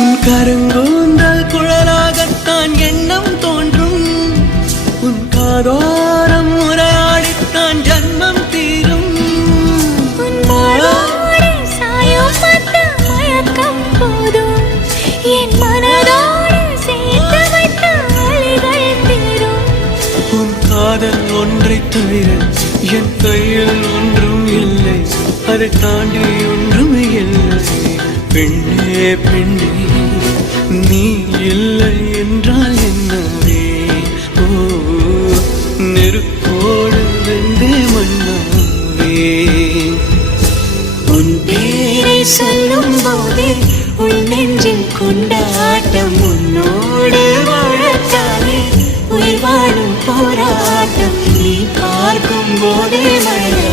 உன் கருங்கூந்தல் குழலாகத்தான் எண்ணம் தோன்றும். உன் காதோரம் உரையாடித்தான் ஜன்மம் தீரும். என் மனதோடு சேர்த்து வைத்த வழிகள் தீரும். உன் காதல் ஒன்றை தவிர என் கையில் ஒன்றும் இல்லை, அதை தாண்டி ஒன்றும் இல்லை. பெண்ணே பெண்ணே நீ இல்லை என்றால் என்னவே? ஓ நெருப்போடு வெந்தே மண்ணாவே. உன் பேரை சொல்லும் போதே உள் நெஞ்சில் கொண்டாட்டம். உன்னோடு வாழத்தானே உயிர் வாழும் போராட்டம். நீ பார்க்கும் போதே மழை